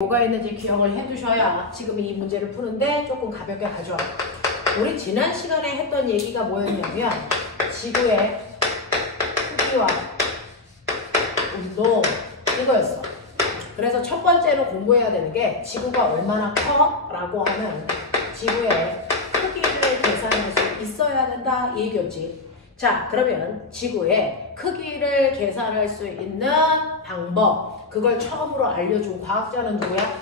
뭐가 있는지 기억을 해두셔야 지금 이 문제를 푸는데 조금 가볍게 가죠. 우리 지난 시간에 했던 얘기가 뭐였냐면 지구의 크기와 운동 이거였어. 그래서 첫 번째로 공부해야 되는 게 지구가 얼마나 커? 라고 하면 지구의 크기를 계산할 수 있어야 된다 이 얘기였지. 자, 그러면 지구의 크기를 계산할 수 있는 방법, 그걸 처음으로 알려준 과학자는 누구야?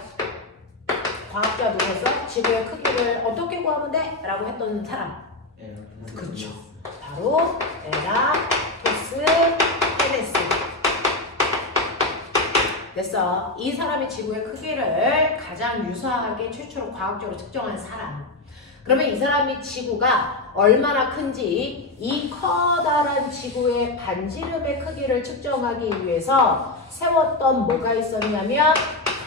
과학자 누구였어? 지구의 크기를 어떻게 구하면 돼? 라고 했던 사람. 그쵸. 바로 에라토스테네스. 됐어. 이 사람이 지구의 크기를 가장 유사하게 최초로 과학적으로 측정한 사람. 그러면 이 사람이 지구가 얼마나 큰지 이 커다란 지구의 반지름의 크기를 측정하기 위해서 세웠던 뭐가 있었냐면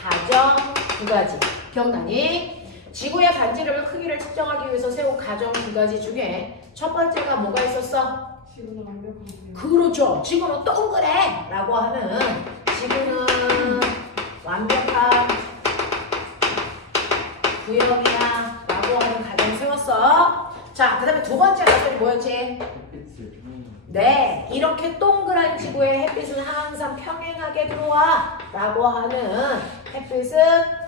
가정 두 가지. 기억나니? 지구의 반지름의 크기를 측정하기 위해서 세운 가정 두 가지 중에 첫 번째가 뭐가 있었어? 지구는 완벽한 그렇죠. 지구는 동그래 라고 하는 지구는 완벽한 구형이야 라고 하는 가정 세웠어. 자, 그 다음에 두 번째 가정이 뭐였지? 네, 이렇게 동그란 지구에 햇빛은 항상 평행하게 들어와 라고 하는 햇빛은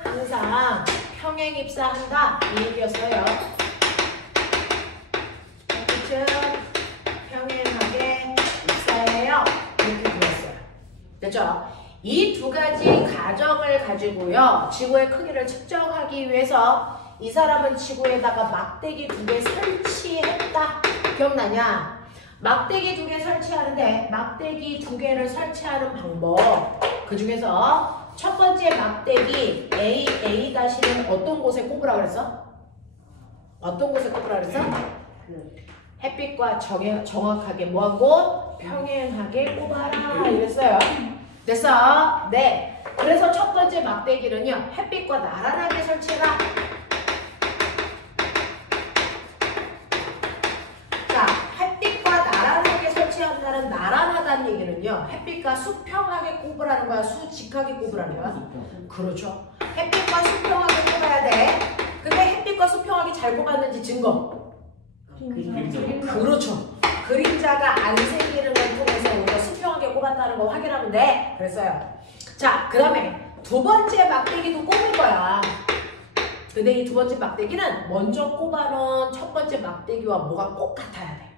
항상 평행 입사한다 이 얘기였어요. 햇빛은 평행하게 입사해요 이렇게 들었어요. 됐죠? 이 두 가지 가정을 가지고요 지구의 크기를 측정하기 위해서 이 사람은 지구에다가 막대기 두 개 설치했다. 기억나냐? 막대기 두 개 설치하는데 막대기 두 개를 설치하는 방법, 그 중에서 첫 번째 막대기 A-는 어떤 곳에 꼽으라 그랬어? 어떤 곳에 꼽으라 그랬어? 햇빛과 정확하게 뭐하고? 평행하게 꼽아라 이랬어요. 됐어? 네. 그래서 첫 번째 막대기는요 햇빛과 나란하게 설치해라. 자, 햇빛과 나란하게 설치한다는 나란하다는 얘기는요 햇빛과 수평하게 꼽으라는 거야, 수직하게 꼽으라는 거야? 그렇죠. 햇빛과 수평하게 꼽아야 돼. 근데 햇빛과 수평하게 잘 꼽았는지 증거. 그렇죠. 그림자가 안 생기는 걸 통해서 우리가 수평하게 꼽았다는 거 확인하면 돼. 그랬어요. 자, 그 다음에 두 번째 막대기도 꼽을 거야. 근데 이 두 번째 막대기는 먼저 꼽아놓은 첫 번째 막대기와 뭐가 꼭 같아야 돼.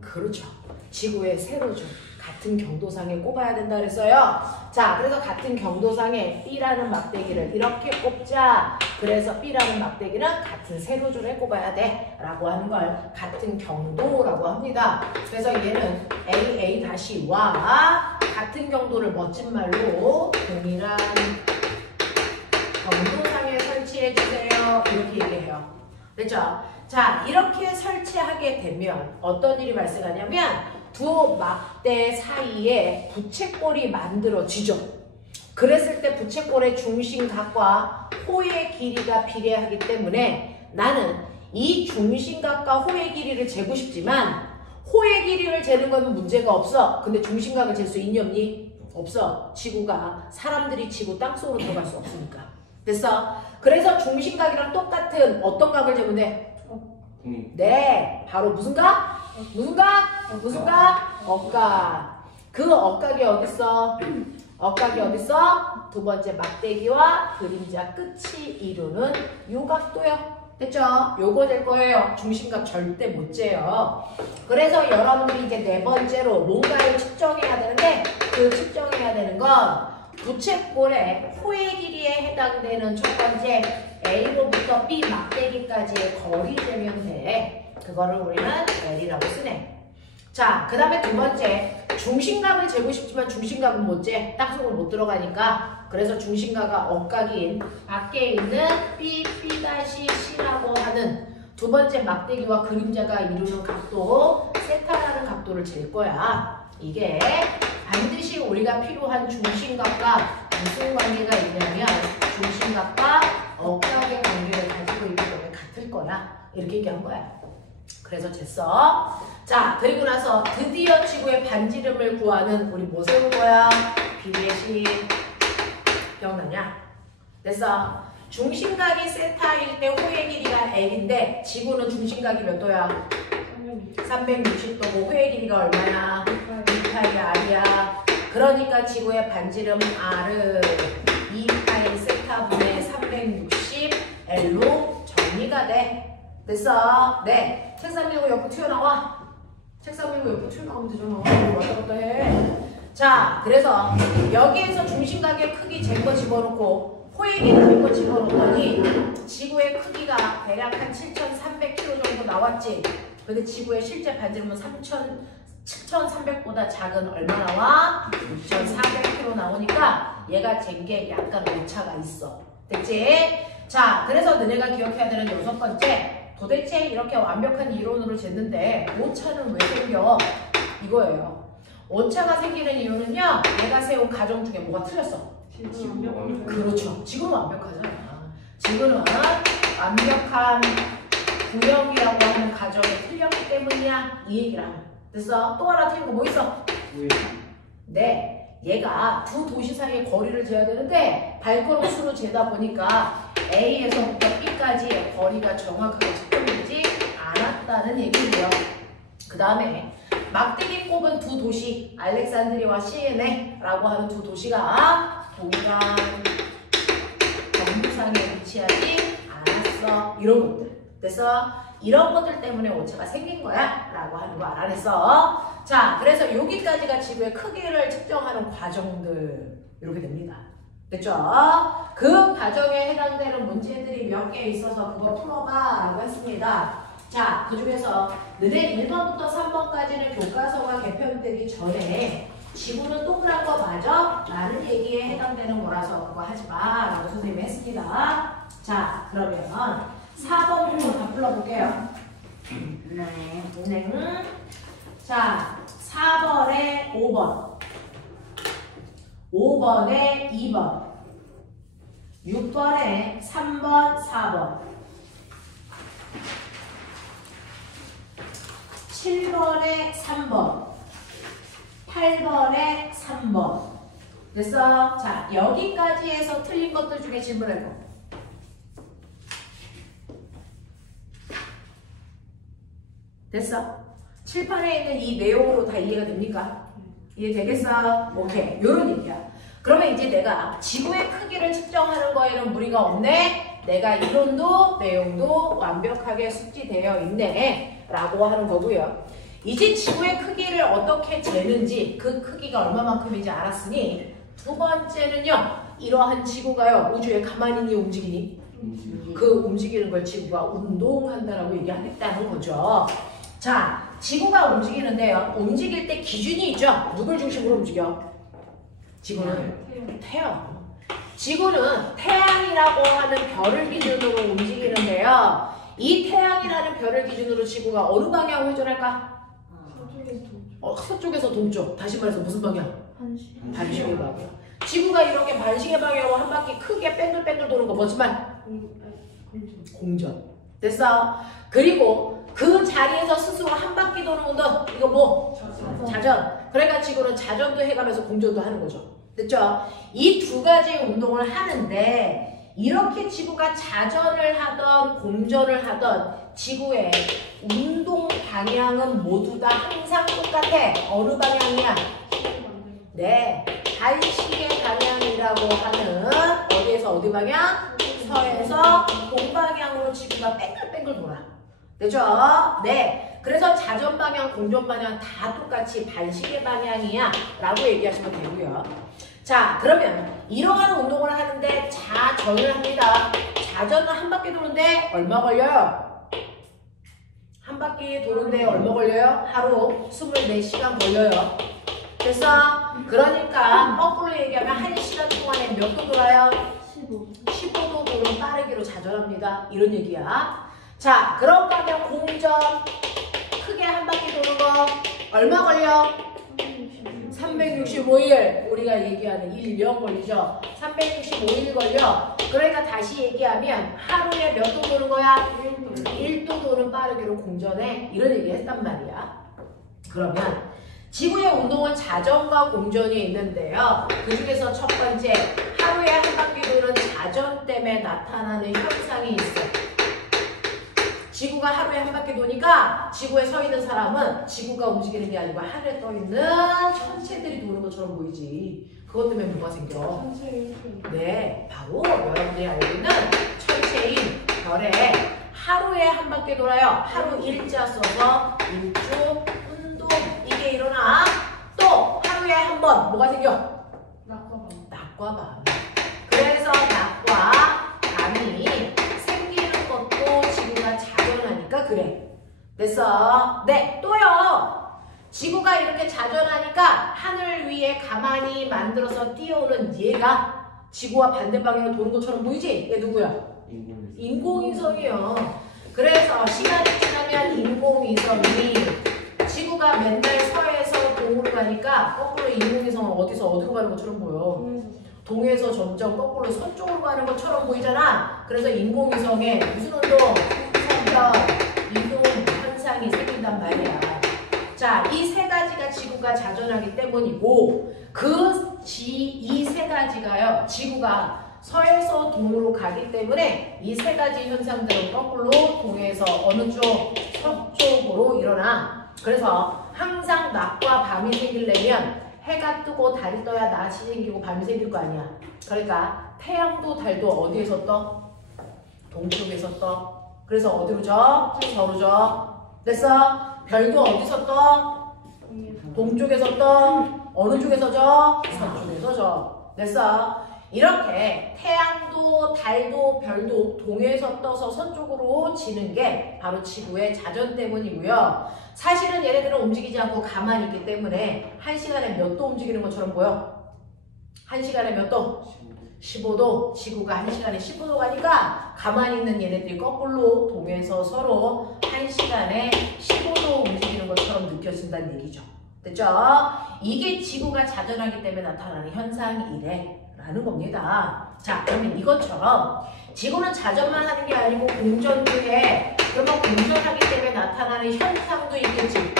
그렇죠. 지구의 세로죠. 같은 경도상에 꼽아야 된다 그랬어요. 자, 그래서 같은 경도상에 B라는 막대기를 이렇게 꼽자. 그래서 B라는 막대기는 같은 세로줄에 꼽아야 돼 라고 하는 걸 같은 경도라고 합니다. 그래서 얘는 AA-와 같은 경도를 멋진 말로 동일한 경도상에 설치해주세요 이렇게 얘기해요. 됐죠? 자, 이렇게 설치하게 되면 어떤 일이 발생하냐면 두 막대 사이에 부채꼴이 만들어지죠. 그랬을 때 부채꼴의 중심각과 호의 길이가 비례하기 때문에 나는 이 중심각과 호의 길이를 재고 싶지만 호의 길이를 재는 건 문제가 없어. 근데 중심각을 잴 수 있니 없니? 없어. 지구가 사람들이 지구 땅속으로 들어갈 수 없으니까. 됐어? 그래서 중심각이랑 똑같은 어떤 각을 재면 돼? 네, 바로 무슨 각? 무슨 각? 무슨 각? 억각. 그 억각이 어딨어? 억각이 어딨어? 두 번째 막대기와 그림자 끝이 이루는 요 각도요. 됐죠? 요거 될 거예요. 중심각 절대 못 재요. 그래서 여러분들이 이제 네 번째로 뭔가를 측정해야 되는데 그 측정해야 되는 건 부채꼴의 호의 길이에 해당되는 첫 번째 A로부터 B 막대기까지의 거리 재면 돼. 그거를 우리는 L이라고 쓰네. 자, 그 다음에 두 번째 중심각을 재고 싶지만 중심각은 못 재. 땅속으로 못 들어가니까. 그래서 중심각과 억각인 밖에 있는 B, B'C라고 하는 두 번째 막대기와 그림자가 이루는 각도, 세타라는 각도를 잴 거야. 이게 반드시 우리가 필요한 중심각과 무슨 관계가 있냐면 중심각과 억각의 관계를 가지고 있기 때문에 같을 거야. 이렇게 얘기한 거야. 그래서 쟀어. 자, 그리고 나서 드디어 지구의 반지름을 구하는 우리 뭐 세운 거야? 비례식 기억나냐? 됐어. 중심각이 세타일 때 호의 길이가 L인데 지구는 중심각이 몇 도야? 360도고 호의 길이가 얼마야? 2파이 R이야. 그러니까 지구의 반지름 R은 2파이 세타분의 360 L로 정리가 돼. 됐어? 네. 책상 밀고 옆으로 튀어나와. 책상 밀고 옆으로 튀어나오면 되잖아. 왔다 갔다 해. 자, 그래서 여기에서 중심각의 크기 재거 집어넣고 호의 길이 재거 집어넣더니 지구의 크기가 대략 한 7,300km 정도 나왔지. 근데 지구의 실제 반지름은 7,300보다 작은 얼마 나와? 6,400km 나오니까 얘가 잰 게 약간 오차가 있어. 됐지? 자, 그래서 너네가 기억해야 되는 6번째, 도대체 이렇게 완벽한 이론으로 쟀는데 오차는 왜 생겨? 이거예요. 오차가 생기는 이유는요, 내가 세운 가정 중에 뭐가 틀렸어? 그렇죠. 지구는 완벽하잖아. 지구는 완벽한 구형이라고 하는 가정이 틀렸기 때문이야. 이 얘기를 하면. 됐어? 또 하나 틀린 거 뭐 있어? 네. 얘가 두 도시 사이의 거리를 재야 되는데 발걸음 수로 재다 보니까 A에서부터 B까지 거리가 정확하게 측정되지 않았다는 얘기고요. 그 다음에 막대기 꼽은 두 도시 알렉산드리아와 시에네라고 하는 두 도시가 동일한 경부상에 위치하지 않았어. 이런 것들. 그래서 이런 것들 때문에 오차가 생긴 거야 라고 하는 거 알아냈어. 자, 그래서 여기까지가 지구의 크기를 측정하는 과정들 이렇게 됩니다. 됐죠? 그 과정에 해당되는 문제들이 몇 개 있어서 그거 풀어봐 라고 했습니다. 자, 그 중에서 너네 1번부터 3번까지는 교과서가 개편되기 전에 지구는 동그란 거 맞아? 라는 얘기에 해당되는 거라서 그거 하지 마 라고 선생님이 했습니다. 자, 그러면 4번부터 다 불러볼게요. 네. 자, 4번에 5번, 5번에 2번, 6번에 3번, 4번, 7번에 3번, 8번에 3번. 됐어? 자, 여기까지 해서 틀린 것들 중에 질문해봐. 됐어? 칠판에 있는 이 내용으로 다 이해가 됩니까? 이해되겠어? 오케이. 요런 얘기야. 그러면 이제 내가 지구의 크기를 측정하는 거에는 무리가 없네? 내가 이론도 내용도 완벽하게 숙지되어 있네 라고 하는 거고요. 이제 지구의 크기를 어떻게 재는지 그 크기가 얼마만큼인지 알았으니 두 번째는요. 이러한 지구가요. 우주에 가만히 움직이니? 그 움직이는 걸 지구가 운동한다라고 얘기하겠다는 거죠. 자, 지구가 움직이는데요. 움직일 때 기준이 있죠. 누굴 중심으로 움직여? 지구는 태양. 지구는 태양이라고 하는 별을 기준으로 움직이는데요. 이 태양이라는 별을 기준으로 지구가 어느 방향으로 회전할까? 서쪽에서 동쪽. 다시 말해서 무슨 방향? 반시계 방향. 지구가 이렇게 반시계 방향으로 한 바퀴 크게 뺑글뺑글 도는 거 뭐지만? 공전. 됐어? 그리고 그 자리에서 스스로 한 바퀴 도는 운동. 이거 뭐? 자전. 그러니까 지구는 자전도 해가면서 공전도 하는 거죠. 됐죠? 이 두 가지 운동을 하는데 이렇게 지구가 자전을 하던 공전을 하던 지구의 운동 방향은 모두 다 항상 똑같아. 어느 방향이야? 네, 반시계 방향이라고 하는 어디에서 어디 방향? 서에서 동방향으로 지구가 뺑글뺑글 돌아. 되죠? 네. 그래서 자전 방향, 공전 방향 다 똑같이 반시계 방향이야 라고 얘기하시면 되고요. 자, 그러면 이러한 운동을 하는데 자전을 합니다. 자전은 한 바퀴 도는데 얼마 걸려요? 한 바퀴 도는데 얼마 걸려요? 하루 24시간 걸려요. 그래서 그러니까 거꾸로 얘기하면 1시간 동안에 몇 도 돌아요? 15도 도는 빠르기로 자전합니다. 이런 얘기야. 자, 그런가 하면 공전 크게 한 바퀴 도는 거 얼마 걸려? 365일. 우리가 얘기하는 1년 걸리죠. 365일 걸려. 그러니까 다시 얘기하면 하루에 몇 도 도는 거야? 1도 도는 빠르기로 공전해. 이런 얘기 했단 말이야. 그러면 지구의 운동은 자전과 공전이 있는데요. 그 중에서 첫 번째, 하루에 하루에 한 바퀴 도는 자전 때문에 나타나는 현상이 있어. 지구가 하루에 한 바퀴 도니까 지구에 서 있는 사람은 지구가 움직이는 게 아니고 하늘에 떠 있는 천체들이 도는 것처럼 보이지. 그것 때문에 뭐가 생겨? 네, 바로 여러분들이 알고 있는 천체인 별에 하루에 한 바퀴 돌아요. 하루 일자 써서 일주 운동 이게 일어나. 또 하루에 한 번 뭐가 생겨? 낮과 밤. 그래서 낮과 밤이 생기는 것도 지구가 자전하니까 그래. 됐어? 네, 또요. 지구가 이렇게 자전하니까 하늘 위에 가만히 만들어서 뛰어오는 얘가 지구와 반대 방향으로 도는 것처럼 보이지? 얘 누구야? 인공위성이요. 그래서 시간이 지나면 인공위성이 지구가 맨날 서에서 동으로 가니까 거꾸로 인공위성은 어디로 가는 것처럼 보여. 동에서 점점 거꾸로 서쪽으로 가는 것처럼 보이잖아. 그래서 인공위성에 무슨 운동? 이동 현상이 생긴단 말이야. 자, 이 세 가지가 지구가 자전하기 때문이고 이 세 가지가요. 지구가 서에서 동으로 가기 때문에 이 세 가지 현상들은 거꾸로 동에서 어느 쪽? 서쪽으로 일어나. 그래서 항상 낮과 밤이 생기려면 해가 뜨고 달이 떠야 낮이 생기고 밤이 생길 거 아니야. 그러니까 태양도 달도 어디에서 떠? 동쪽에서 떠. 그래서 어디로 져? 서로 져. 됐어? 별도 어디서 떠? 동쪽에서 떠. 어느 쪽에서 져? 서쪽에서 져. 됐어? 이렇게 태양도 달도 별도 동에서 떠서 서쪽으로 지는 게 바로 지구의 자전 때문이고요. 사실은 얘네들은 움직이지 않고 가만히 있기 때문에 1시간에 몇 도 움직이는 것처럼 보여? 1시간에 몇 도? 15도. 지구가 1시간에 15도 가니까 가만히 있는 얘네들이 거꾸로 동에서 서로 1시간에 15도 움직이는 것처럼 느껴진다는 얘기죠. 됐죠? 이게 지구가 자전하기 때문에 나타나는 현상이래 라는 겁니다. 자, 그러면 이것처럼 지구는 자전만 하는 게 아니고 공전도 해. 그러면 공전하기 때문에 나타나는 현상도 있겠지.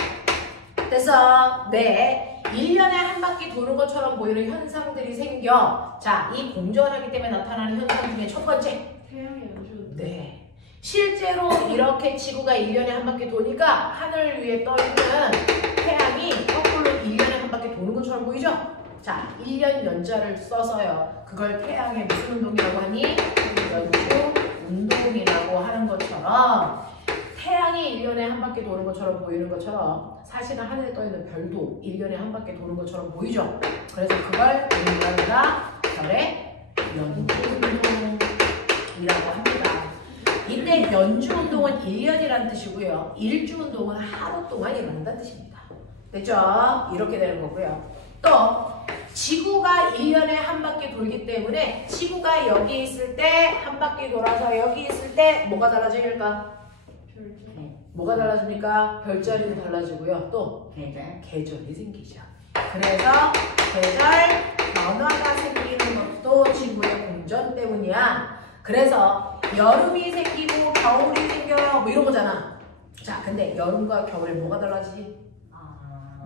됐어? 네. 1년에 한 바퀴 도는 것처럼 보이는 현상들이 생겨. 자, 이 공전하기 때문에 나타나는 현상 중에 첫 번째. 태양이 연주. 네. 실제로 이렇게 지구가 1년에 한 바퀴 도니까 하늘 위에 떠 있는 태양이 거꾸로 1년에 한 바퀴 도는 것처럼 보이죠? 자, 1년 연자를 써서요. 그걸 태양의 무슨 운동이라고 하니? 연주 운동이라고 하는 것처럼 태양이 1년에 한 바퀴 도는 것처럼 보이는 것처럼 사실은 하늘에 떠있는 별도 1년에 한 바퀴 도는 것처럼 보이죠? 그래서 그걸 우리가 별의 연주운동이라고 합니다. 이때 연주운동은 1년이라는 뜻이고요. 일주운동은 하루 동안 일어난다는 뜻입니다. 됐죠? 이렇게 되는 거고요. 또 지구가 1년에 한 바퀴 돌기 때문에 지구가 여기 있을 때 한 바퀴 돌아서 여기 있을 때 뭐가 달라질까? 뭐가 달라집니까? 별자리도 달라지고요. 또 계절이 생기죠. 그래서 계절 변화가 생기는 것도 지구의 공전 때문이야. 그래서 여름이 생기고 겨울이 생겨요. 뭐 이런 거잖아. 자, 근데 여름과 겨울에 뭐가 달라지지?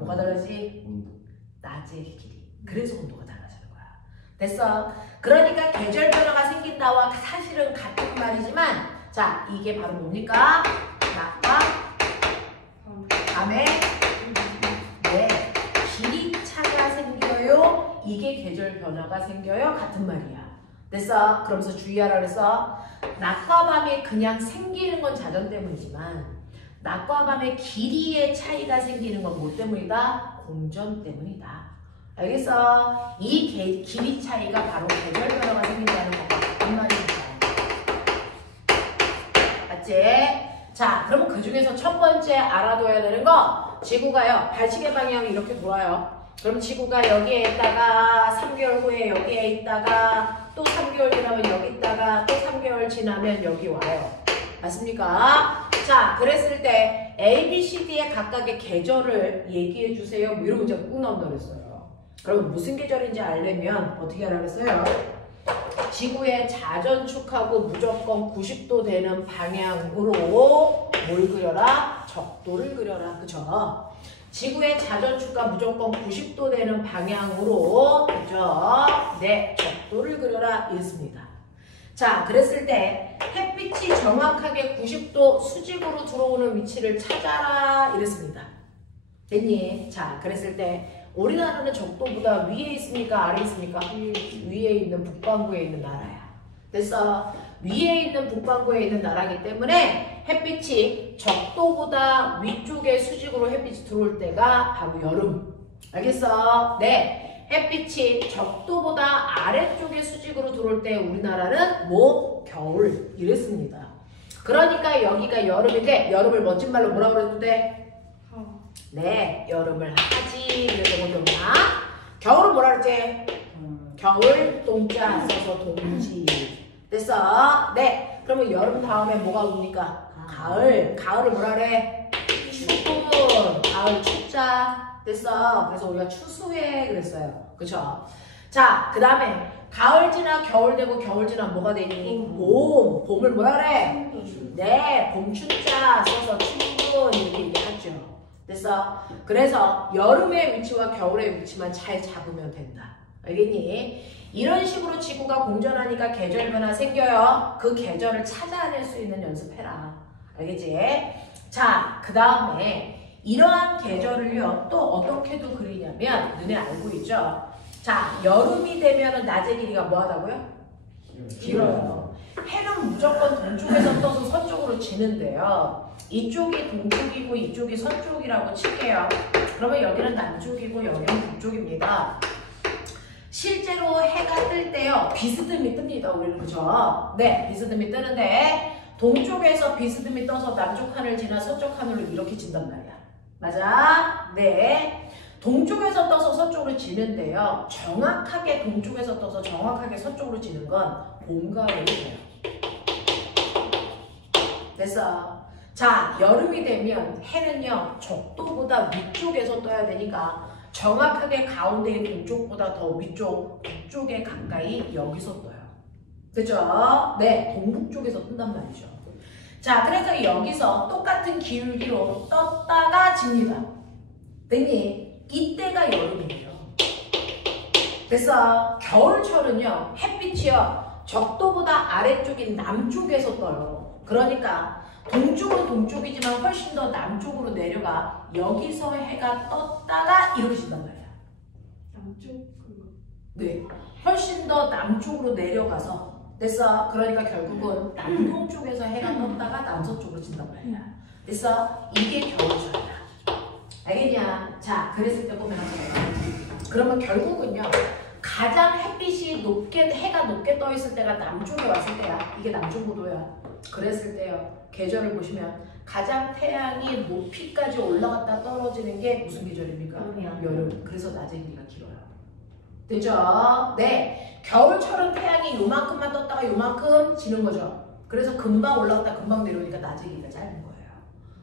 뭐가 달라지지? 낮의 길이. 그래서 온도가 달라지는 거야. 됐어? 그러니까 계절 변화가 생긴다와 사실은 같은 말이지만 자, 이게 바로 뭡니까? 낮과 밤에 네, 길이차가 생겨요. 이게 계절 변화가 생겨요. 같은 말이야. 됐어? 그러면서 주의하라 그랬어. 낮과 밤에 그냥 생기는 건 자전 때문이지만 낮과 밤의 길이의 차이가 생기는 건 뭐 때문이다? 공전 때문이다. 알겠어? 이 길이 차이가 바로 계절 변화가 생긴다는 것과 같은 말입니다. 맞지? 자, 그러면 그 중에서 첫 번째 알아둬야 되는 거 지구가요. 발시계 방향이 이렇게 돌아요. 그럼 지구가 여기에 있다가 3개월 후에 여기에 있다가 또 3개월 지나면 여기 있다가 또 3개월 지나면 여기 와요. 맞습니까? 자, 그랬을 때 A, B, C, D의 각각의 계절을 얘기해 주세요. 뭐 이런 문제가 꼭 나온다 그랬어요. 그럼 무슨 계절인지 알려면 어떻게 하라 그랬어요? 지구의 자전축하고 무조건 90도 되는 방향으로 뭘 그려라? 적도를 그려라. 그쵸? 지구의 자전축과 무조건 90도 되는 방향으로 그죠? 네, 적도. 적도를 그려라 이랬습니다. 자, 그랬을 때 햇빛이 정확하게 90도 수직으로 들어오는 위치를 찾아라 이랬습니다. 됐니? 자, 그랬을 때 우리나라는 적도보다 위에 있습니까? 아래에 있습니까? 위에 있는 북반구에 있는 나라야. 됐어? 위에 있는 북반구에 있는 나라이기 때문에 햇빛이 적도보다 위쪽에 수직으로 햇빛이 들어올 때가 바로 여름. 알겠어? 네. 햇빛이 적도보다 아래쪽에 수직으로 들어올 때 우리나라는 뭐? 겨울. 이랬습니다. 그러니까 여기가 여름인데 여름을 멋진 말로 뭐라 그랬는데? 네. 여름을 하지. 그래서 뭐냐? 겨울은 뭐라 그랬지? 겨울 동자 써서 동지. 됐어? 네. 그러면 여름 다음에 뭐가 옵니까? 가을. 가을을 뭐라 그래? 추운. 가을 춥자. 됐어. 그래서 우리가 추수해 그랬어요. 그쵸? 자, 그 다음에 가을 지나 겨울 되고 겨울 지나 뭐가 되니? 봄. 봄을 뭐라 그래? 네. 봄춘자 써서 춘분 이렇게 얘기하죠. 됐어? 그래서 여름의 위치와 겨울의 위치만 잘 잡으면 된다. 알겠니? 이런 식으로 지구가 공전하니까 계절 변화 생겨요. 그 계절을 찾아낼 수 있는 연습해라. 알겠지? 자, 그 다음에 이러한 계절을요 또 어떻게도 그리냐면 눈에 알고 있죠? 자, 여름이 되면 낮의 길이가 뭐하다고요? 길어요. 해는 무조건 동쪽에서 떠서 서쪽으로 지는데요. 이쪽이 동쪽이고 이쪽이 서쪽이라고 칠게요. 그러면 여기는 남쪽이고 여기는 북쪽입니다. 실제로 해가 뜰 때요 비스듬히 뜹니다. 우리는 그죠? 네, 비스듬히 뜨는데 동쪽에서 비스듬히 떠서 남쪽 하늘 지나 서쪽 하늘로 이렇게 진단 말이야. 맞아? 네. 동쪽에서 떠서 서쪽으로 지는데요. 정확하게 동쪽에서 떠서 정확하게 서쪽으로 지는 건 봄, 가을이 돼요. 됐어? 자, 여름이 되면 해는요. 적도보다 위쪽에서 떠야 되니까 정확하게 가운데의 동쪽보다 더 위쪽, 북쪽에 가까이 여기서 떠요. 그죠? 네, 동북쪽에서 뜬단 말이죠. 자, 그래서 여기서 똑같은 기울기로 떴다가 집니다. 됐니? 이때가 여름이에요. 그래서 겨울철은요, 햇빛이요, 적도보다 아래쪽인 남쪽에서 떠요. 그러니까 동쪽은 동쪽이지만 훨씬 더 남쪽으로 내려가 여기서 해가 떴다가 이렇게 진단 말이야. 남쪽 그거. 네, 훨씬 더 남쪽으로 내려가서 됐어? 그러니까 결국은 남동쪽에서 해가 떴다가 남서쪽으로 진단 말이야. 됐어? 이게 겨울철이야. 알겠냐? 자, 그랬을 때 보면 그러면 결국은요. 가장 햇빛이 높게, 해가 높게 떠 있을 때가 남쪽에 왔을 때야. 이게 남쪽고도야. 그랬을 때요. 계절을 보시면 가장 태양이 높이까지 올라갔다 떨어지는 게 무슨 계절입니까? 여름. 그래서 낮의 길이가 길어요. 되죠? 네. 겨울철은 태양이 요만큼만 떴다가 요만큼 지는 거죠. 그래서 금방 올라갔다 금방 내려오니까 낮의 길이가 짧은 거예요.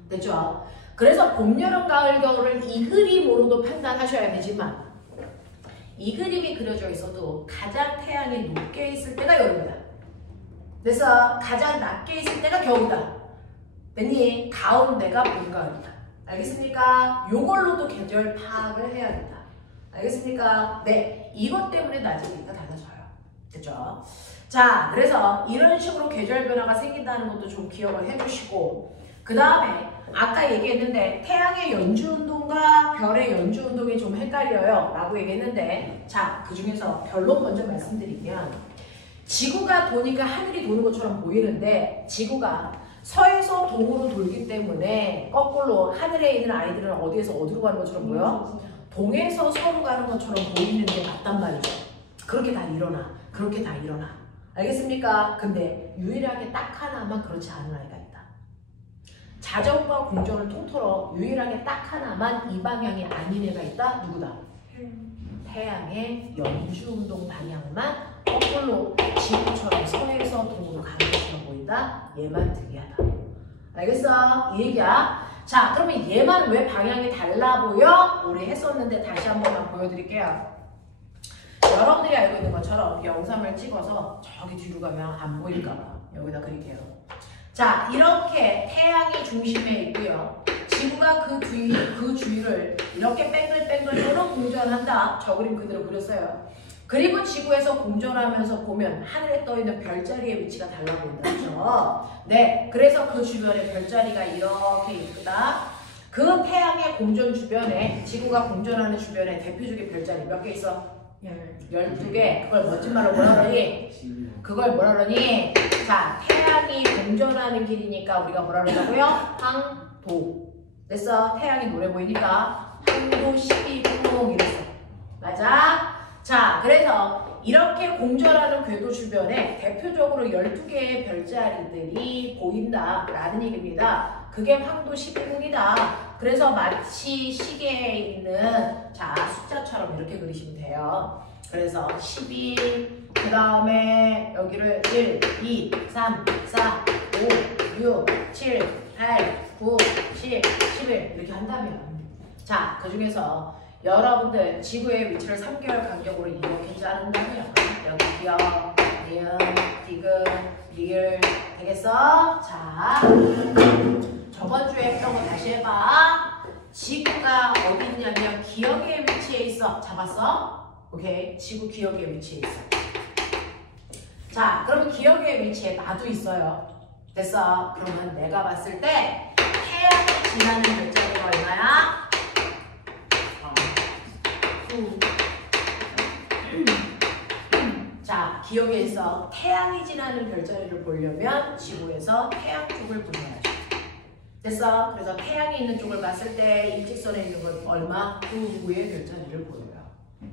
됐죠? 그래서 봄, 여름, 가을, 겨울을 이 그림으로도 판단하셔야 되지만 이 그림이 그려져 있어도 가장 태양이 높게 있을 때가 여름이다. 그래서 가장 낮게 있을 때가 겨울이다. 됐니? 가운데가 봄, 가을이다. 알겠습니까? 요걸로도 계절 파악을 해야 된다. 알겠습니까? 네. 이것 때문에 낮의 길이가 달라져요. 됐죠? 자, 그래서 이런 식으로 계절 변화가 생긴다는 것도 좀 기억을 해주시고 그 다음에 아까 얘기했는데 태양의 연주운동과 별의 연주운동이 좀 헷갈려요 라고 얘기했는데 자, 그 중에서 별로 먼저 말씀드리면 지구가 도니까 하늘이 도는 것처럼 보이는데 지구가 서에서 동으로 돌기 때문에 거꾸로 하늘에 있는 아이들은 어디에서 어디로 가는 것처럼 보여? 동에서 서로 가는 것처럼 보이는 게 맞단 말이죠. 그렇게 다 일어나. 그렇게 다 일어나. 알겠습니까? 근데 유일하게 딱 하나만 그렇지 않은 아이가 있다. 자전과 공전을 통틀어 유일하게 딱 하나만 이 방향이 아닌 애가 있다. 누구다? 태양의 연주운동 방향만 거꾸로 지구처럼 서에서 동으로 가는 것처럼 보인다. 얘만 특이하다. 알겠어? 이 얘기야. 자, 그러면 얘만 왜 방향이 달라 보여? 우리 했었는데 다시 한 번만 보여드릴게요. 여러분들이 알고 있는 것처럼 영상을 찍어서 저기 뒤로 가면 안 보일까봐 여기다 그릴게요. 자, 이렇게 태양이 중심에 있고요. 지구가 그 주위를 이렇게 뺑글뺑글 도는 공전한다. 저 그림 그대로 그렸어요. 그리고 지구에서 공전하면서 보면 하늘에 떠있는 별자리의 위치가 달라 보인다죠. 네, 그래서 그 주변에 별자리가 이렇게 있다. 그 태양의 공전 주변에, 지구가 공전하는 주변에 대표적인 별자리 몇 개 있어? 12개. 그걸 멋진 말로 뭐라 그러니? 그걸 뭐라 그러니? 자, 태양이 공전하는 길이니까 우리가 뭐라 그러자고요? 항도. 됐어? 태양이 노래 보이니까 항도 12분 이랬어. 맞아? 자, 그래서 이렇게 공전하는 궤도 주변에 대표적으로 12개의 별자리들이 보인다라는 얘기입니다. 그게 황도 12궁이다. 그래서 마치 시계에 있는 자 숫자처럼 이렇게 그리시면 돼요. 그래서 12, 그 다음에 여기를 1, 2, 3, 4, 5, 6, 7, 8, 9, 10, 11 이렇게 한다면 자, 그 중에서 여러분들 지구의 위치를 3개월 간격으로 이렇게 자른다면 여기 기억, 니은, 디귿, 리을 되겠어? 자, 저번 주에 했던 거 다시 해봐. 지구가 어디 있냐면 기역의 위치에 있어. 잡았어? 오케이. 지구 기역의 위치에 있어. 자, 그러면 기역의 위치에 나도 있어요. 됐어? 그러면 내가 봤을 때 태양이 지나는 별자리가 얼마야? 자, 기억에 있어. 태양이 지나는 별자리를 보려면 지구에서 태양 쪽을 보내야죠. 됐어? 그래서 태양이 있는 쪽을 봤을 때 일직선에 있는 건 얼마? 9의 별자리를 보여요.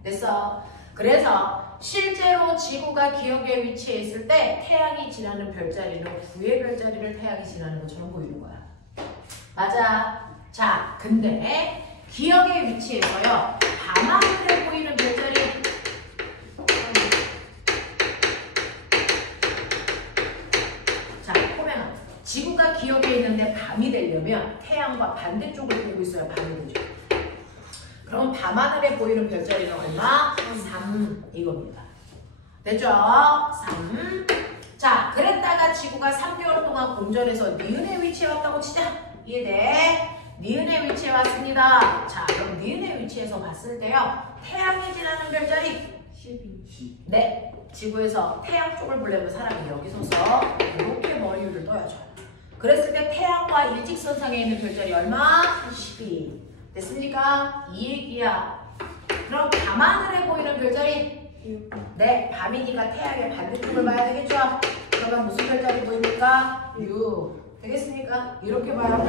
됐어? 그래서 실제로 지구가 기역의 위치에 있을 때 태양이 지나는 별자리는 9의 별자리를 태양이 지나는 것처럼 보이는 거야. 맞아? 자, 근데 기역의 위치에서요. 밤하늘에 보이는 별자리 자, 보면 지구가 기역에 있는데 밤이 되려면 태양과 반대쪽을 보고 있어야 밤이 되죠. 그럼 밤하늘에 보이는 별자리는 얼마? 3 이겁니다. 됐죠? 3. 자, 그랬다가 지구가 3개월 동안 공전해서 니은의 위치에 왔다고 치자. 이해돼? 니은의 위치에 왔습니다. 자, 그럼 니은의 위치에서 봤을 때요. 태양이 지나는 별자리 12. 네, 지구에서 태양 쪽을 보려면 사람이 여기 서서 이렇게 머리 위를 떠야죠. 그랬을 때 태양과 일직선상에 있는 별자리 얼마? 12. 됐습니까? 이 얘기야. 그럼 밤하늘에 보이는 별자리? 6. 네, 밤이니까 태양의 반대쪽을 봐야 되겠죠? 그러면 무슨 별자리 보입니까? 6. 되겠습니까? 이렇게 봐요.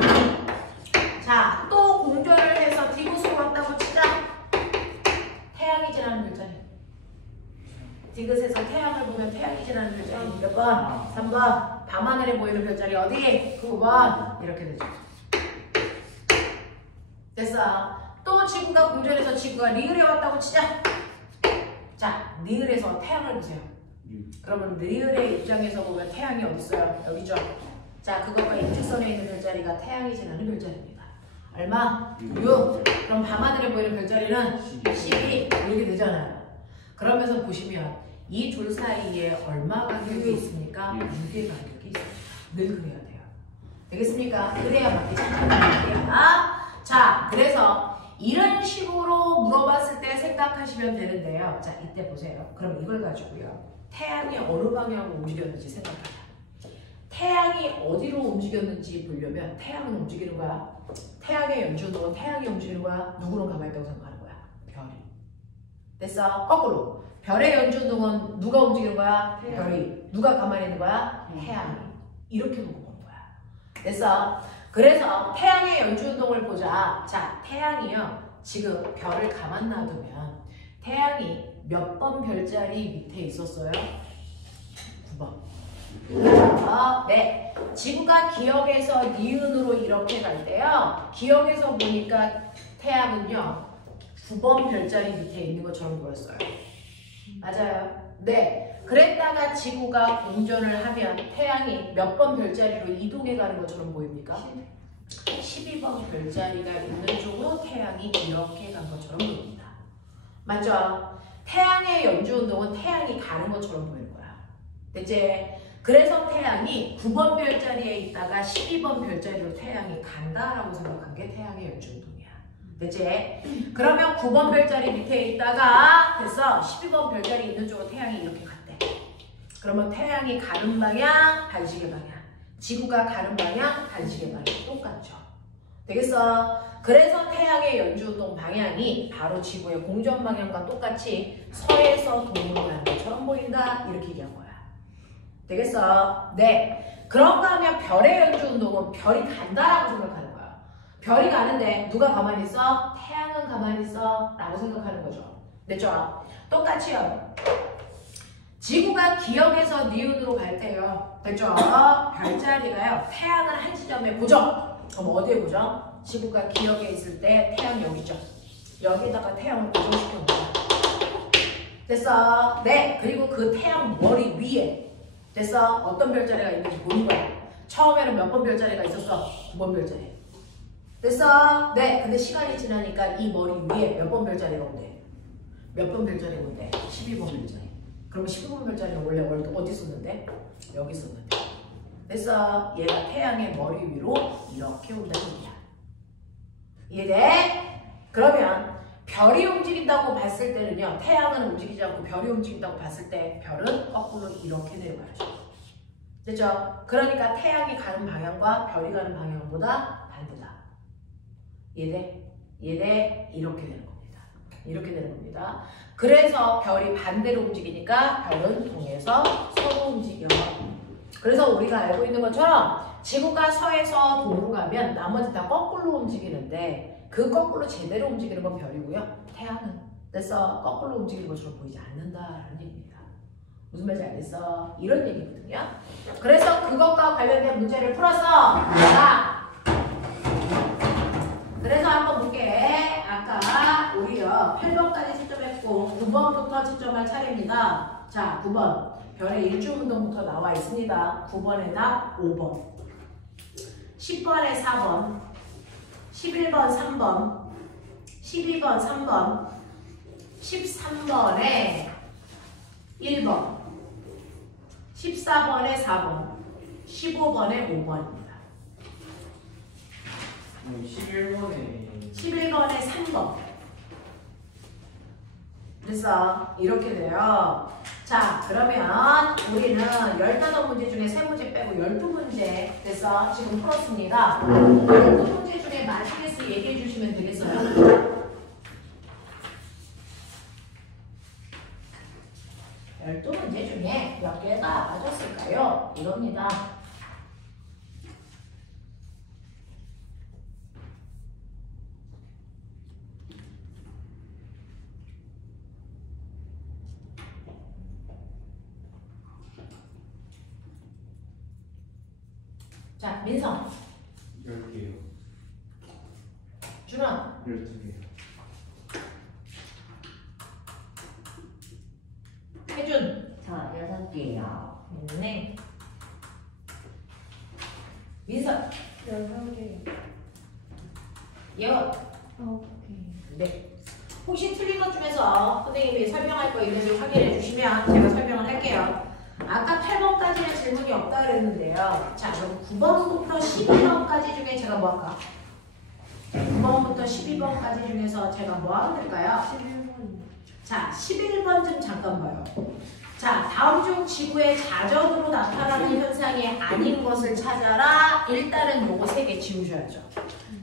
자, 또 공전을 해서 디귿으로 왔다고 치자. 태양이 지나는 별자리. 디귿에서 태양을 보면 태양이 지나는 별자리 몇 번? 3번. 밤하늘에 보이는 별자리 어디? 9번. 이렇게 되죠. 됐어. 또 지구가 공전해서 지구가 리을에 왔다고 치자. 자, 리을에서 태양을 보세요. 그러면 리을의 입장에서 보면 태양이 어디 있어요? 여기죠. 자, 그것과 일직선에 있는 별자리가 태양이 지나는 별자리입니다. 얼마? 6. 그럼 밤하늘에 보이는 별자리는 12. 이렇게 되잖아요. 그러면서 보시면 이 둘 사이에 얼마 간격이 있습니까? 6의 간격이 있어요. 늘 그래야 돼요. 되겠습니까? 그래야 맞게 찾아내야. 자, 그래서 이런 식으로 물어봤을 때 생각하시면 되는데요. 자, 이때 보세요. 그럼 이걸 가지고요. 태양이 어느 방향으로 움직였는지 생각하자. 태양이 어디로 움직였는지 보려면 태양은 움직이는 거야. 태양의 연주운동은 태양이 움직이는 거야. 누구는 가만히 있다고 생각하는 거야? 별이. 됐어? 거꾸로. 별의 연주운동은 누가 움직이는 거야? 별이. 누가 가만히 있는 거야? 태양이. 이렇게 놓고 보는 거야. 됐어? 그래서 태양의 연주운동을 보자. 자, 태양이요. 지금 별을 가만 놔두면 태양이 몇 번 별자리 밑에 있었어요? 9번. 네. 지구가 기역에서 니은으로 이렇게 갈 때요. 기역에서 보니까 태양은요. 9번 별자리 밑에 있는 것처럼 보였어요. 맞아요. 네. 그랬다가 지구가 공전을 하면 태양이 몇 번 별자리로 이동해 가는 것처럼 보입니까? 12번 별자리가 있는 쪽으로 태양이 이렇게 간 것처럼 보입니다. 맞죠? 태양의 연주운동은 태양이 가는 것처럼 보이는 거야. 됐지? 그래서 태양이 9번 별자리에 있다가 12번 별자리로 태양이 간다라고 생각한 게 태양의 연주운동이야. 됐지? 그러면 9번 별자리 밑에 있다가 됐어. 12번 별자리 있는 쪽으로 태양이 이렇게 갔대. 그러면 태양이 가는 방향, 반시계 방향. 지구가 가는 방향, 반시계 방향. 똑같죠? 되겠어? 그래서 태양의 연주운동 방향이 바로 지구의 공전 방향과 똑같이 서에서 동으로 가는 것처럼 보인다. 이렇게 얘기한 거야. 되겠어? 네. 그런가 하면 별의 연주운동은 별이 간다라고 생각하는 거야. 별이 가는데 누가 가만히 있어? 태양은 가만히 있어 라고 생각하는 거죠. 됐죠? 똑같이요. 지구가 기역에서 니은으로 갈 때요. 됐죠? 별자리가요. 태양을 한 지점에 고정. 그럼 어디에 고정? 지구가 기역에 있을 때 태양이 여기 있죠. 여기다가 태양을 고정시켜 놓은 거야. 됐어? 네. 그리고 그 태양 머리 위에 됐어? 어떤 별자리가 있는지 보는 거야. 처음에는 몇 번 별자리가 있었어? 9번 별자리. 됐어? 네. 근데 시간이 지나니까 이 머리 위에 몇 번 별자리가 온대? 몇 번 별자리가 온대? 12번 별자리. 그럼 12번 별자리는 원래 어디 있었는데? 여기 있었는데. 됐어? 얘가 태양의 머리 위로 이렇게 온다는 거야. 이해돼? 그러면 별이 움직인다고 봤을 때는요. 태양은 움직이지 않고 별이 움직인다고 봤을 때 별은 거꾸로 이렇게 내려가죠. 됐죠? 그러니까 태양이 가는 방향과 별이 가는 방향보다 반대다. 이해돼? 이해돼? 이렇게 되는 겁니다. 이렇게 되는 겁니다. 그래서 별이 반대로 움직이니까 별은 동에서 서로 움직여. 그래서 우리가 알고 있는 것처럼 지구가 서에서 동으로 가면 나머지 다 거꾸로 움직이는데 그 거꾸로 제대로 움직이는 건 별이고요. 태양은 그래서 거꾸로 움직이는 것처럼 보이지 않는다라는 얘기입니다. 무슨 말인지 알겠어? 이런 얘기거든요. 그래서 그것과 관련된 문제를 풀었어. 자, 그래서 한번 볼게. 아까 우리요 8번까지 채점했고 9번부터 채점할 차례입니다. 자, 9번 별의 일주운동부터 나와 있습니다. 9번에 답 5번, 10번에 4번, 11번 3번, 12번 3번, 13번에 1번, 14번에 4번, 15번에 5번입니다. 11번에 3번. 그래서 이렇게 돼요. 자, 그러면 우리는 15문제 중에 3문제 빼고 12문제 됐어. 지금 풀었습니다. 12문제 중에 마지막에서 얘기해 주시면 되겠어요. 12문제 중에 몇 개가 맞았을까요? 이겁니다. 자, 민성. 10개요. 준원. 12개요. 혜준. 저 6개요. 네. 민석. 11개. 예원. 9개. 네. 혹시 틀린 것 중에서 선생님이 설명할 거 있는지 확인해 주시면 제가 설명을 할게요. 아까 8번까지는 질문이 없다 그랬는데요. 자, 그럼 9번부터 12번까지 중에 제가 뭐 할까? 9번부터 12번까지 중에서 제가 뭐 하면 될까요? 11번. 자, 11번 좀 잠깐 봐요. 자, 다음 중 지구의 자전으로 나타나는 현상이 아닌 것을 찾아라. 일단은 요거 3개 지우셔야죠.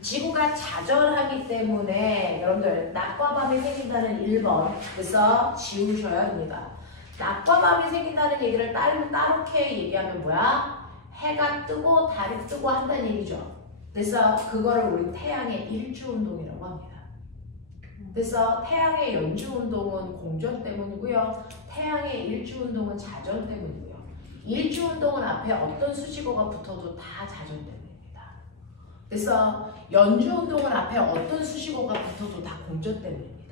지구가 자전하기 때문에 여러분들 낮과 밤이 생긴다는 1번 그래서 지우셔야 합니다. 낮과 밤이 생긴다는 얘기를 따롭게 얘기하면 뭐야? 해가 뜨고 달이 뜨고 한다는 얘기죠. 그래서 그거를 우리 태양의 일주운동이라고 합니다. 그래서 태양의 연주운동은 공전 때문이고요. 태양의 일주운동은 자전 때문이고요. 일주운동은 앞에 어떤 수식어가 붙어도 다 자전 때문입니다. 그래서 연주운동은 앞에 어떤 수식어가 붙어도 다 공전 때문입니다.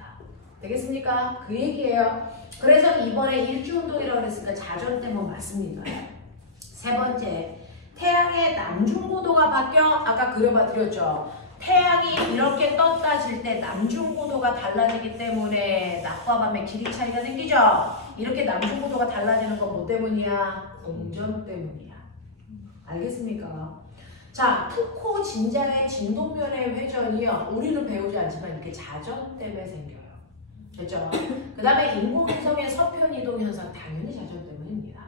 되겠습니까? 그 얘기예요. 그래서 이번에 일주운동이라고 했으니까 자전 때문 맞습니다. 3번째, 태양의 남중고도가 바뀌어. 아까 그려봐 드렸죠. 태양이 이렇게 떴다질 때 남중고도가 달라지기 때문에 낮과 밤의 길이 차이가 생기죠. 이렇게 남중고도가 달라지는 건 뭐 때문이야? 공전 때문이야. 알겠습니까? 자, 푸코 진자의 진동면의 회전이요. 우리는 배우지 않지만 이렇게 자전 때문에 생겨요. 됐죠? 그 다음에 인공위성의 서편 이동 현상 당연히 자전 때문입니다.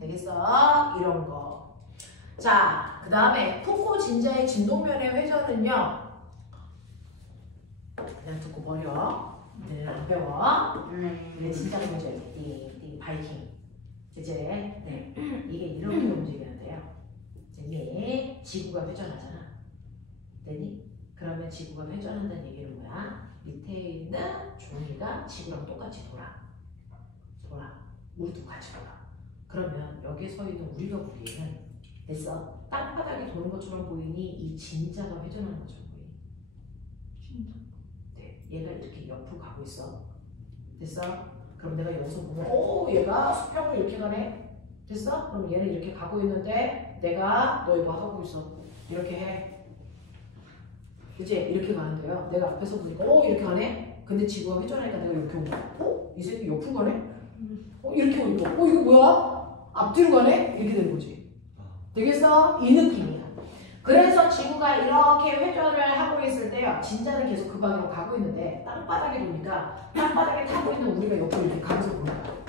되겠어? 이런 거. 자, 그 다음에 푸코 진자의 진동면의 회전은요. 그냥 듣고 버려. 얘는 안 배워. 근데 진짜 문제. 이 바이킹. 그치? 네. 이게 이렇게 움직이는데요. 됐니? 지구가 회전하잖아. 됐니? 그러면 지구가 회전한다는 얘기는 뭐야? 밑에 있는 종이가 지구랑 똑같이 돌아. 우리도 같이 돌아. 그러면 여기에 서 있는 우리가 보기에는 됐어? 땅바닥이 도는 것처럼 보이니 이 진자가 회전하는 것처럼 보이니? 진짜. 네. 얘가 이렇게 옆으로 가고 있어. 됐어? 그럼 내가 여기서 보면 오 얘가 수평을 이렇게 가네. 됐어? 그럼 얘는 이렇게 가고 있는데 내가 너 이거 하고 있어. 이렇게 해. 그치? 이렇게 가는데요. 내가 앞에서 보니까 오 이렇게 가네? 근데 지구가 회전하니까 내가 이렇게 오고 어? 이 새끼 옆으로 가네? 이렇게 오니까 이거 뭐야? 앞뒤로 가네? 이렇게 되는 거지. 되겠어? 이 느낌이야. 그래서 지구가 이렇게 회전을 하고 있을 때요. 진자는 계속 그 방향으로 가고 있는데 땅바닥에 보니까 땅바닥에 타고 있는 우리가 옆으로 이렇게 가면서 보는 거야.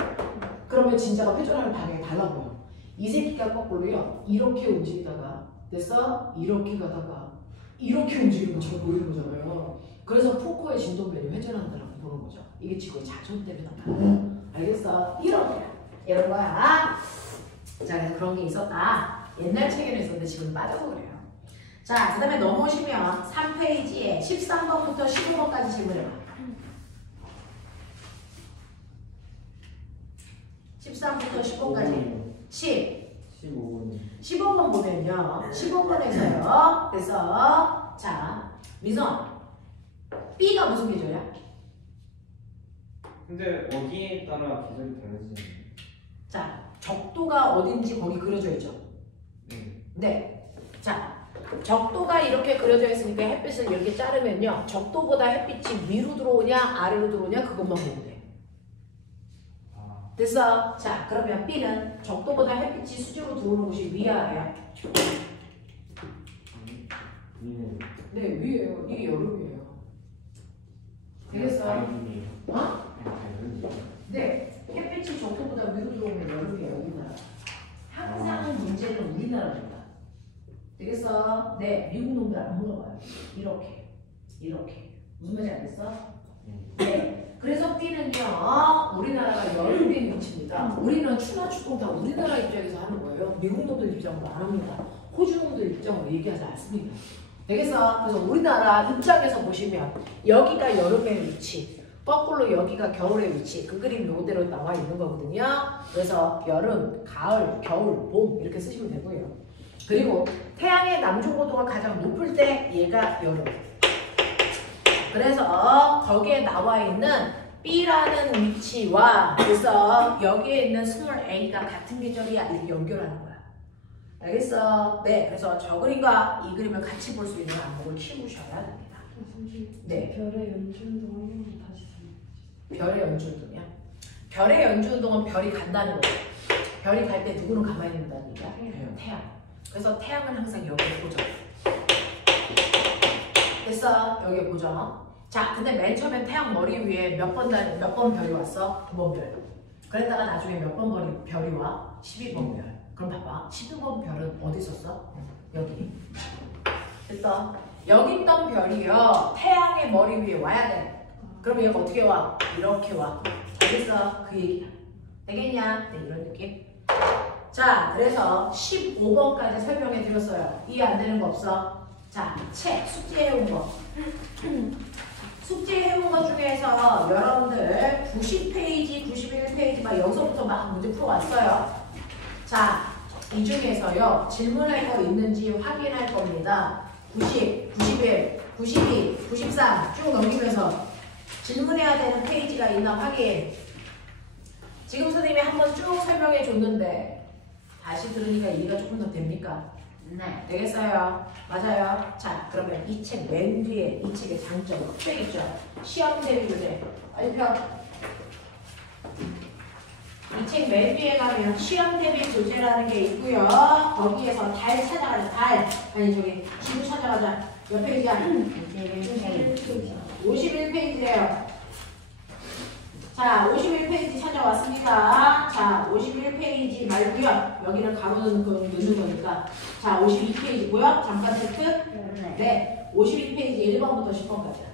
그러면 진자가 회전하는 방향이 달라 보여. 이 새끼가 거꾸로요. 이렇게 움직이다가 됐어? 이렇게 가다가 이렇게 움직이는 것처럼 보이는 거잖아요. 그래서 푸코의 진동면이 회전한다라고 보는 거죠. 이게 지구의 자전 때문에 나타나요. 알겠어? 이런 거야. 자, 그래서 그런 게 있었다. 옛날 책에는 있었는데 지금 빠져서 그래요. 자, 그 다음에 넘어오시면 3페이지에 13번부터 15번까지 질문해봐. 13부터 10번까지. 15번 보면요. 15번에서요. 그래서 자, 민선. B가 무슨 계절이야? 근데 어디에 따라 계절이 다르지? 자, 적도가 어딘지 거기 그려져 있죠? 네. 네. 자, 적도가 이렇게 그려져 있으니까 햇빛을 이렇게 자르면요. 적도보다 햇빛이 위로 들어오냐 아래로 들어오냐 그것만 보면 돼. 됐어? 자, 그러면 B는 적도보다 햇빛이 수직으로 들어오는 곳이 위야 아래야? 위는 네, 위에요. 이게 여름이에요. 되겠어? 어? 네, 햇빛이 적도보다 위로 들어오면 여름이에요, 우리나라. 항상 문제는 우리나라입니다. 되겠어? 네, 미국 놈들 안 물어봐요. 이렇게. 무슨 말인지 알겠어? 네. 그래서 B는요, 우리나라가 여름인 위치입니다. 우리는 추나 추동 다 우리나라 입장에서 하는 거예요. 미국 놈들 입장으로 안 합니다. 호주 놈들 입장으로 얘기하지 않습니다. 되겠어? 그래서 우리나라 입장에서 보시면 여기가 여름의 위치, 거꾸로 여기가 겨울의 위치, 그 그림 요대로 나와 있는 거거든요. 그래서 여름, 가을, 겨울, 봄 이렇게 쓰시면 되고요. 그리고 태양의 남중고도가 가장 높을 때 얘가 여름. 그래서 거기에 나와 있는 B라는 위치와 그래서 여기에 있는 스몰 a가 같은 계절이야 이렇게 연결하는 거야. 알겠어? 네, 그래서 저 그림과 이 그림을 같이 볼 수 있는 안목을 키우셔야 됩니다. 네. 별의 연주운동 한 번만 다시 설명해. 별의 연주운동이야? 별의 연주운동은 별이 간다는 거죠. 별이 갈 때 누구는 가만히 있는다는 얘기야? 태양. 그래서 태양은 항상 여기에 보죠. 됐어? 여기에 보죠. 자, 근데 맨 처음엔 태양 머리 위에 몇 번 별이 왔어? 2번 별. 그랬다가 나중에 몇 번 별이 와? 12번 별. 그럼 봐봐. 12번 별은 어디 있었어? 여기. 됐어? 여기 있던 별이요. 태양의 머리 위에 와야 돼. 그럼 얘가 어떻게 와? 이렇게 와. 알겠어? 그 얘기야. 되겠냐? 네, 이런 느낌. 자, 그래서 15번까지 설명해 드렸어요. 이해 안 되는 거 없어? 자, 책, 숙제해온 거. 숙제해온 것 중에서 여러분들 90페이지, 91페이지 막 여기서부터 막 문제 풀어왔어요. 자, 이 중에서요. 질문할 거 있는지 확인할 겁니다. 90, 91, 92, 93 쭉 넘기면서 질문해야 되는 페이지가 있나 확인. 지금 선생님이 한번 쭉 설명해 줬는데 다시 들으니까 이해가 조금 더 됩니까? 네. 되겠어요? 맞아요. 자, 그러면 이 책 맨 뒤에 이 책의 장점 흑백이죠. 시험 대비 교재. 빨리 펴. 이 책 맨 뒤에 가면 시험 대비 교재라는 게 있고요. 거기에서 달 찾아가자. 달. 아니 저기 지구 찾아가자. 몇 페이지야? 51페이지래요. 자, 51페이지 찾아왔습니다. 자, 51페이지 말고요. 여기는 가로는 넣는 거니까. 자, 52페이지고요. 잠깐 체크. 네, 52페이지 1번부터 10번까지.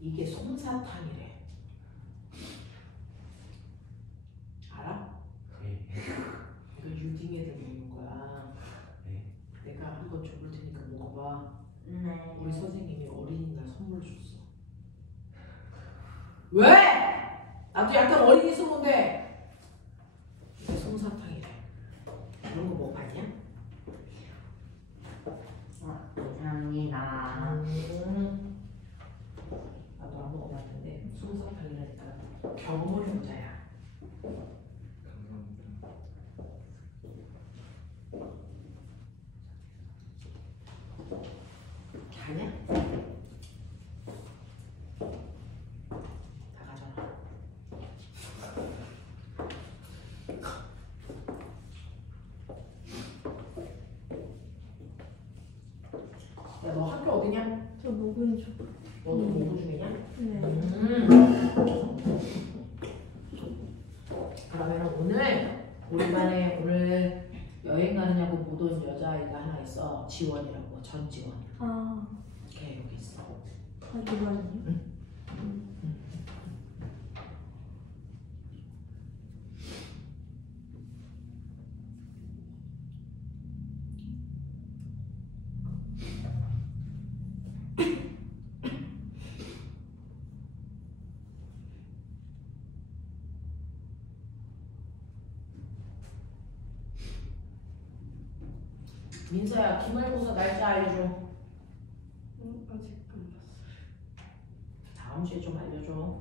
이게 솜사탕이래. 알아? 네. 이거 유딩 애들 먹는 거야. 네. 내가 한번 줘볼 테니까 먹어봐. 네. 우리 선생님이 어린이날 선물 줬어. 왜? 나도 약간 어린이 스러운데 이게 솜사탕이래. 그런 거 먹어봤냐? 감사합니다. 나도 안 먹어봤는데 솜사탕이라니까 경험을 해보자야. 감사합니다. 가냐? 다 가져라. 야, 너 학교 어디냐? 저 목은죠. 너도 공부 중이냐? 네. 그러면 오늘 우리 반에 오늘 여행 가느냐고 못 온 여자아이가 하나 있어. 지원이라고. 전지원. 아, 걔 여기 있어. 가기만이요? 민서야, 기말고사 날짜 알려줘. 아직 안 봤어요. 다음 주에 좀 알려줘.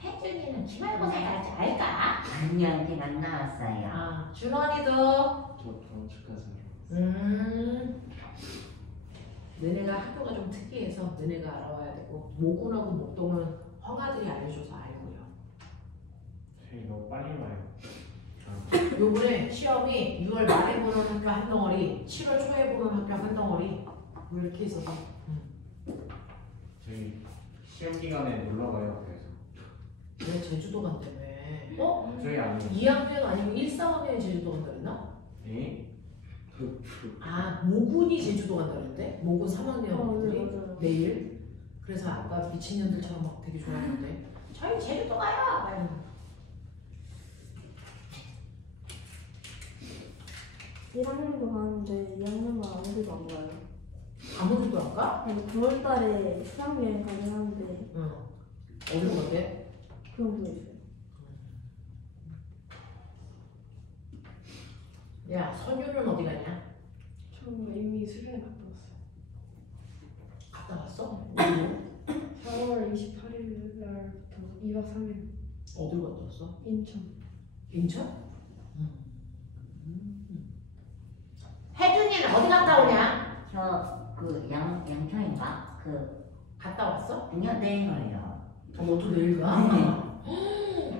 혜준이는 기말고사 날짜 알까? 아니요, 아직 안 나왔어요. 아, 준원이도. 저 다음 주까지 알아요. 너네가 학교가 좀 특이해서 너네가 알아와야 되고 모군하고 목동은 허가들이 알려줘서 알고요. 선생님 너무 빨리 와요. 요번에 시험이 6월 말에 보는 학교 한 덩어리, 7월 초에 보는 학교 한 덩어리 뭐 이렇게 있어서. 저희 시험 기간에 놀러 가요. 그래서 왜 제주도 간다며? 어? 저희 아니에요. 2학년 아니면 1, 4학년이 제주도 간다 그랬나? 네? 아, 모군이 제주도 간다 그랬는데? 모군 3학년 네, 들이 맞아요. 내일. 그래서 아까 미친년들처럼 막 되게 좋아하는데 저희 제주도 가요! 막 이러면서. 1학년도 가는데 2학년만 아무데도 안 가요. 아무데도 안 가? 아니, 9월 달에 수학여행 가긴 하는데 응. 어디로 간대? 그런 거 있어요. 야, 선유는 어디 갔냐? 저 이미 수련회 갔다 왔어요. 갔다 왔어? 4월 28일 날 2박 3일 어딜 갔다 왔어? 인천. 인천? 혜준이는 어디 갔다 오냐? 저 그 양평인가? 갔다 왔어? 등여대거예요. 너도 내일 가?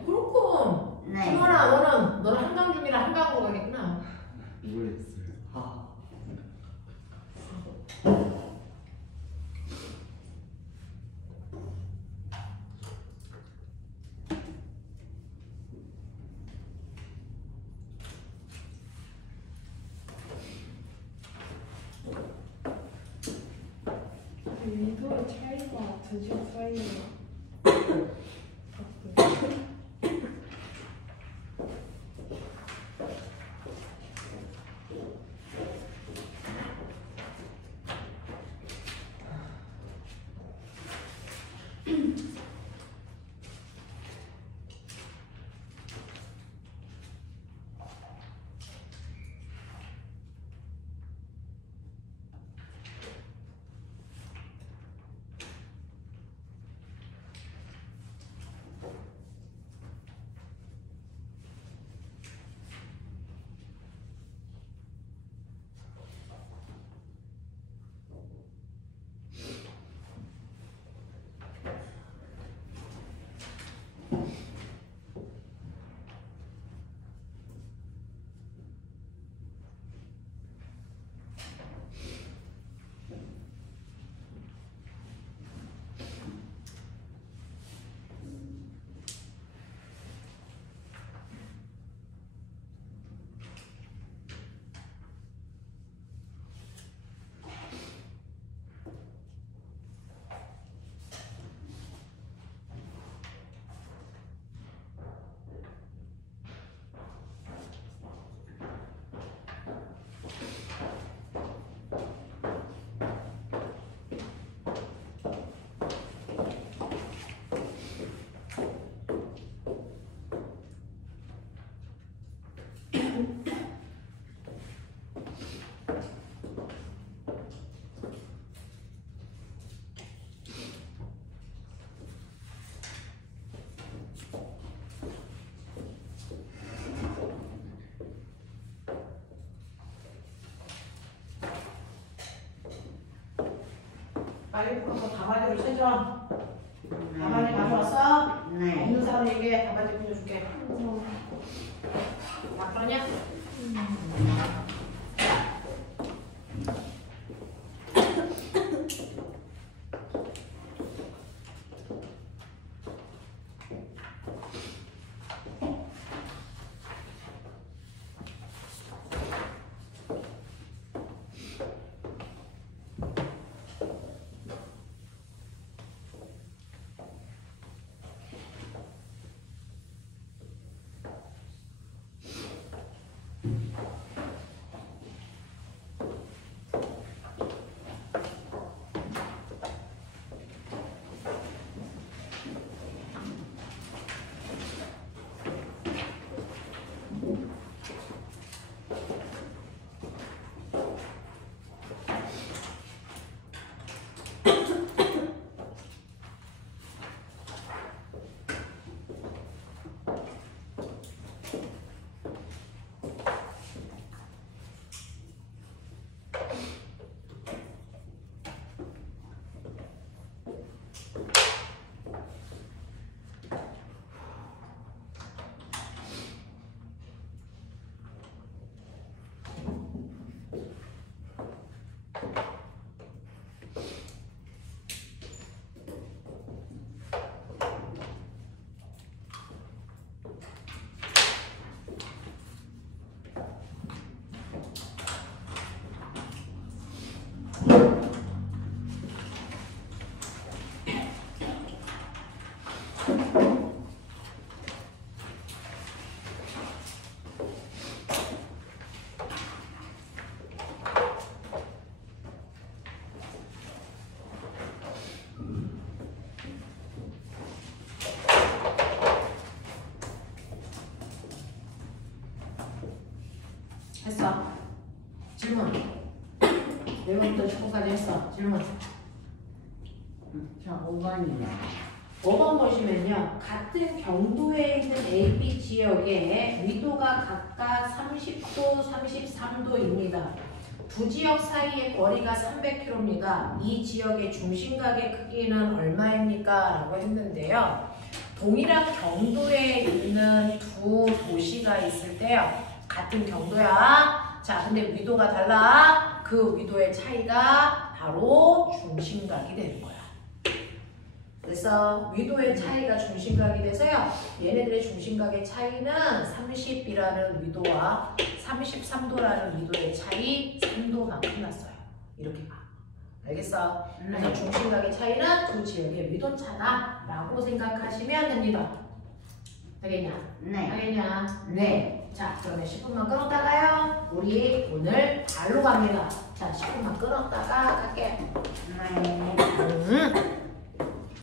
그렇군. 네. 승원아, 너는 한강 중이라 한강으로 가겠구나. 모르겠어요. 아, 위도의 차이가 제시어 사이에요. 빨리 풀어서 답안지를 세줘. 답안지 가져왔어? 네. 없는 사람 얘기해. 답안지 풀어줄게. 그래서 다 그러냐? 했어. 질문. 1번부터 19까지 했어. 질문. 저 5번이요. 5번 보시면요. 같은 경도에 있는 AB 지역의 위도가 각각 30도, 33도입니다. 두 지역 사이의 거리가 300km입니다. 이 지역의 중심각의 크기는 얼마입니까? 라고 했는데요. 동일한 경도에 있는 두 도시가 있을 때요. 같은 경도야. 자, 근데 위도가 달라. 그 위도의 차이가 바로 중심각이 되는 거야. 그래서 위도의 차이가 중심각이 돼서요. 얘네들의 중심각의 차이는 30이라는 위도와 33도라는 위도의 차이 3도만큼 났어요. 이렇게 봐. 알겠어? 그래서 중심각의 차이는 두 지역의 위도 차다라고 생각하시면 됩니다. 되겠냐? 네. 알겠냐? 네. 자, 그러면 10분만 끊었다가요. 우리 오늘 발로 갑니다. 자, 10분만 끊었다가 갈게. 네.